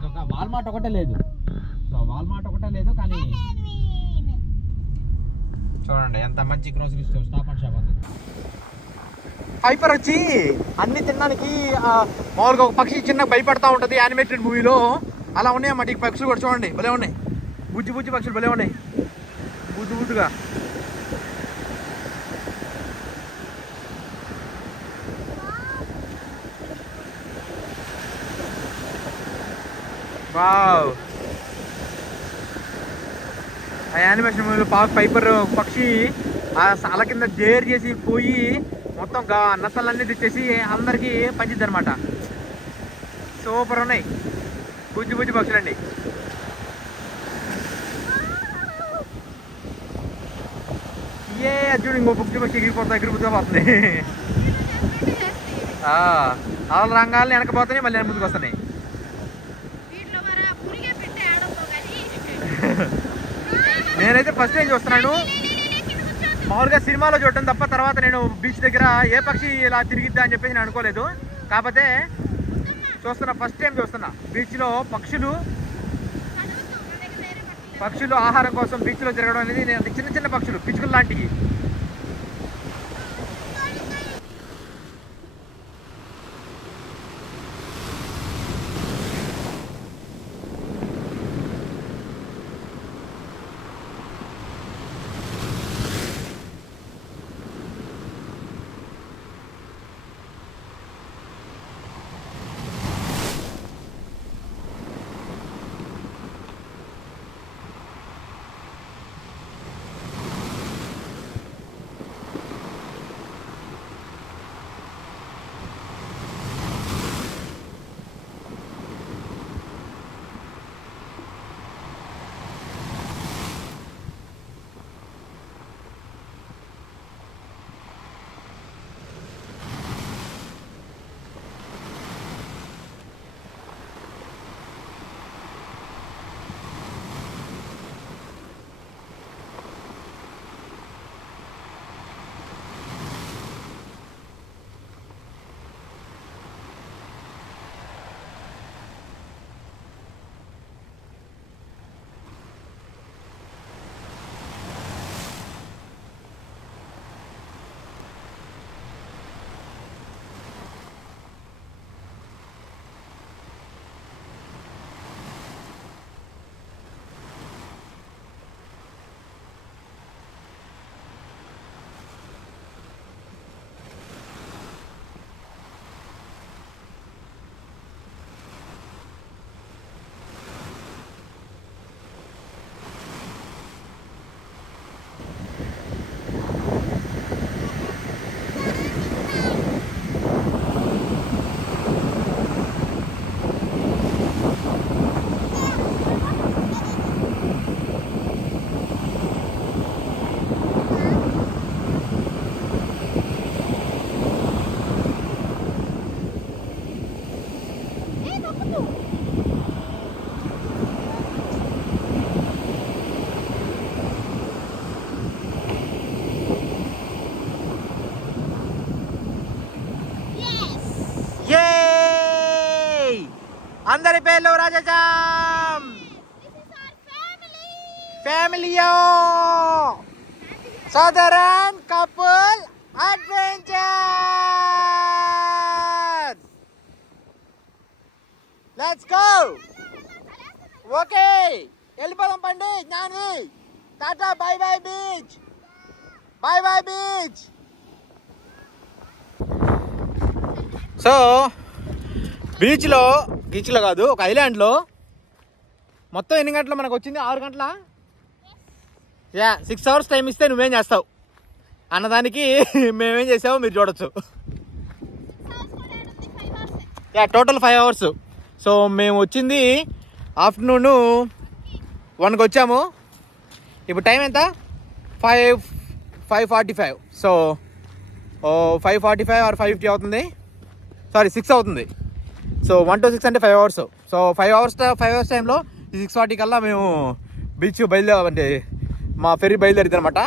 ఒక వాల్మార్ట్ ఒకటే లేదు. కానీ చూడండి ఎంత మంచి grocery store, stop and shop ఉంది. పైపర్ వచ్చి అన్ని తినడానికి మామూలుగా ఒక పక్షి చిన్న భయపడతా ఉంటుంది యానిమేటెడ్ మూవీలో, అలా ఉన్నాయన్నమాట. ఈ పక్షులు కూడా చూడండి భలే ఉన్నాయి, బుజ్జి పక్షులు భలే ఉన్నాయి, బుద్దుగా. వావ్, ఆ యానిమేషన్ మూవీలో పైపర్ పక్షి అల కింద డేర్ చేసి పోయి మొత్తం నత్తలన్నీ తెచ్చేసి అందరికీ పంచిద్ది అనమాట. సూపర్ ఉన్నాయి బుజ్జి పక్షులండి. చూడు ఇంకో బుజ్జి పక్షి ఎగిరిపోతుంది. అలా రంగాలని వెనకపోతున్నాయి, మళ్ళీ ముందుకు వస్తున్నాయి. నేనైతే ఫస్ట్ టైం చూస్తున్నాను, మామూలుగా సినిమాలో చూడటం తప్ప. తర్వాత నేను బీచ్ దగ్గర ఏ పక్షి ఇలా తిరిగిద్దా అని చెప్పేసి నేను అనుకోలేదు. కాకపోతే ఫస్ట్ టైం చూస్తున్నా బీచ్లో పక్షులు ఆహారం కోసం బీచ్లో తిరగడం అనేది. చిన్న పక్షులు, పిచ్చుకలు లాంటివి. అందరి పేర్లు రాజాజాం. ఫ్యామిలీయో southern couple adventure. Let's go. Okay వెళ్ళిపోదాం పండి. జ్ఞాని టాటా. Bye bye beach. Bye bye beach. So బీచ్లో కాదు, ఒక ఐలాండ్లో మొత్తం ఎన్ని గంటలు మనకు వచ్చింది? 6 గంటల. 6 అవర్స్ టైం ఇస్తే నువ్వేం చేస్తావు అన్నదానికి మేమేం చేసావో మీరు చూడొచ్చు. Total 5 hours. సో మేము వచ్చింది ఆఫ్టర్నూన్ 1కి వచ్చాము. ఇప్పుడు టైం ఎంత? 5:45. సో 5:45 ఆర్ 5:50 అవుతుంది. సారీ 6 అవుతుంది. సో 1 to 6 అంటే 5 అవర్స్. సో 5 అవర్స్ టైంలో 6:40 కల్లా మేము బీచ్ అంటే మా ఫెర్రీ బయలుదేరింది అనమాట.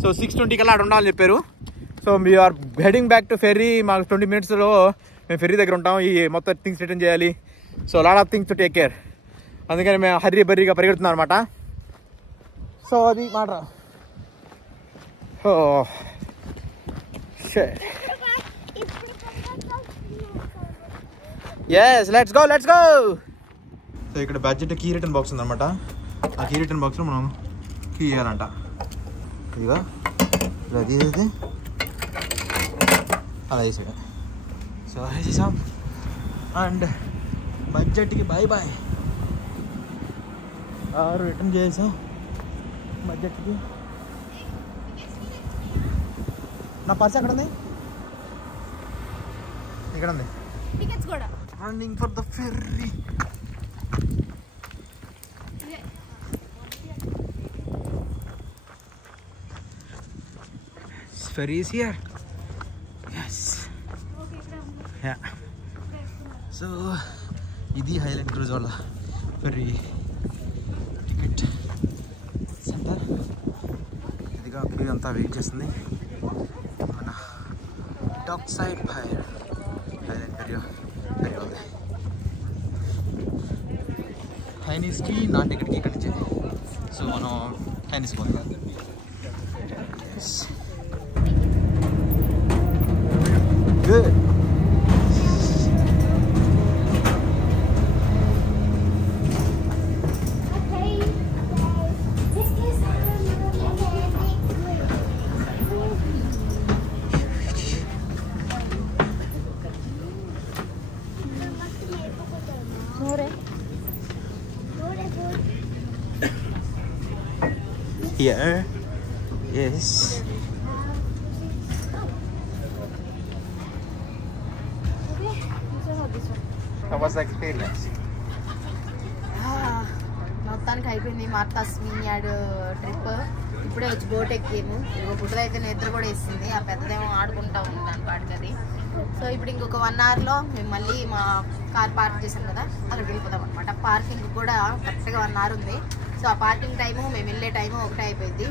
సో 6:20 కల్లా అక్కడ ఉండాలని చెప్పారు. So we're heading back to ferry. మాకు 20 మినిట్స్లో మేము ఫెర్రీ దగ్గర ఉంటాం. ఈ మొత్తం థింగ్స్ రిటర్న్ చేయాలి. So lot of things to take care. అందుకని మేము హర్రీ బర్రీగా పరిగెడుతున్నాం అనమాట. సో అది మాట. yes let's go. సో ఇక్కడ బడ్జెట్ కీ రిటర్న్ బాక్స్ ఉందన్నమాట. ఆ కీ రిటర్న్ బాక్స్లో మనం కీ ఇవ్వాలంట. ఇదిగా ఇలా తీసేది అలా చేసాడు. సో చేసాం అండ్ బడ్జెట్కి బాయ్ బాయ్. రిటర్న్ చేసాం బడ్జెట్కి. నా పర్స్ ఎక్కడ ఉంది? ఇక్కడ ఉంది. టికెట్స్ కూడా. Running for the ferry. Ferry is here. Yes. Yeah. So, ఇది హైలాండ్ క్రూజ్ వాళ్ళ ఫెర్రీ టికెట్ సెంటర్. ఇదిగా క్యూ అంతా వెయిట్ చేస్తుంది. మన డాక్ సైడ్ ఫైర్ హైలాండ్ ఫెర్రీ ఉంది. హైనీస్కి నా టికెట్కి ఇక్కడి నుంచి. సో మనం హైనీస్ పోతాం. Good. Here is how was the experience? మొత్తానికి అయిపోయింది మా తస్మియాడ్ ట్రిప్. ఇప్పుడే వచ్చి బోట్ ఎక్కాము. బుడ్డదైతే నిద్ర కూడా వేస్తుంది. ఆ పెద్దదేమో ఆడుకుంటా ఉంది దాని పాటికి అది. సో ఇప్పుడు ఇంకొక 1 అవర్లో మేము మళ్ళీ మా కార్ పార్క్ చేసాం కదా అక్కడికి వెళ్ళిపోతాం అనమాట. పార్కింగ్ కూడా కరెక్ట్గా 1 అవర్ ఉంది. సో ఆ పార్కింగ్ టైము మేము వెళ్ళే టైము ఒకటే అయిపోయింది.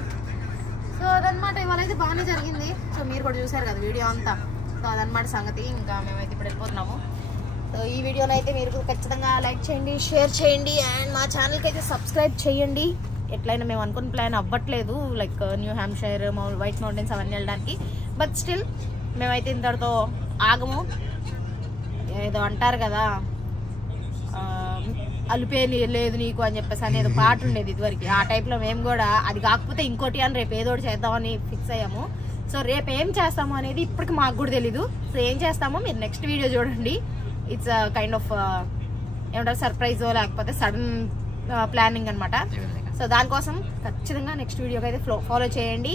సో అదనమాట. ఇవాళ అయితే బాగానే జరిగింది. సో మీరు కూడా చూసారు కదా వీడియో అంతా. సో అదనమాట సంగతి. ఇంకా మేమైతే ఇప్పుడు వెళ్ళిపోతున్నాము. సో ఈ వీడియోని అయితే మీరు ఖచ్చితంగా లైక్ చేయండి, షేర్ చేయండి అండ్ మా ఛానల్కి అయితే సబ్స్క్రైబ్ చేయండి. ఎట్లయినా మేము అనుకున్న ప్లాన్ అవ్వట్లేదు, like new Hampshire, white mountains అవన్నీ వెళ్ళడానికి. బట్ స్టిల్ మేమైతే ఇంతటితో ఆగము. ఏదో అంటారు కదా అలుపే లేదు నీకు అని చెప్పేసి అనేది పాట ఉండేది ఇదివరకు. ఆ టైప్లో మేము కూడా అది కాకపోతే ఇంకోటి అని రేపు ఏదోటి చేద్దామని ఫిక్స్ అయ్యాము. సో రేపు ఏం చేస్తాము అనేది ఇప్పటికి మాకు కూడా తెలీదు. సో ఏం చేస్తామో మీరు నెక్స్ట్ వీడియో చూడండి. ఇట్స్ కైండ్ ఆఫ్ ఏమంటారు సర్ప్రైజ్ లేకపోతే సడన్ ప్లానింగ్ అనమాట. సో దానికోసం ఖచ్చితంగా నెక్స్ట్ వీడియోకి అయితే ఫాలో చేయండి.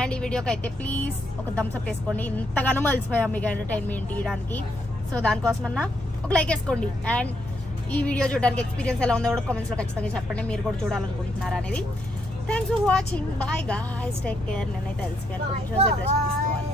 అండ్ ఈ వీడియోకి అయితే ప్లీజ్ ఒక థమ్స్అప్ వేసుకోండి. ఇంతగానో మలిసిపోయాం మీకు ఎంటర్టైన్మెంట్ ఇవ్వడానికి. సో దానికోసమన్నా ఒక లైక్ వేసుకోండి. అండ్ ఈ వీడియో చూడడానికి ఎక్స్పీరియన్స్ ఎలా ఉందో కూడా కామెంట్స్లో ఖచ్చితంగా చెప్పండి. మీరు కూడా చూడాలనుకుంటున్నారా అనేది. Thanks for watching. Bye guys, take care. నేనైతే తెలుసు కొంచెం బ్రష్ తీసుకోవాలి.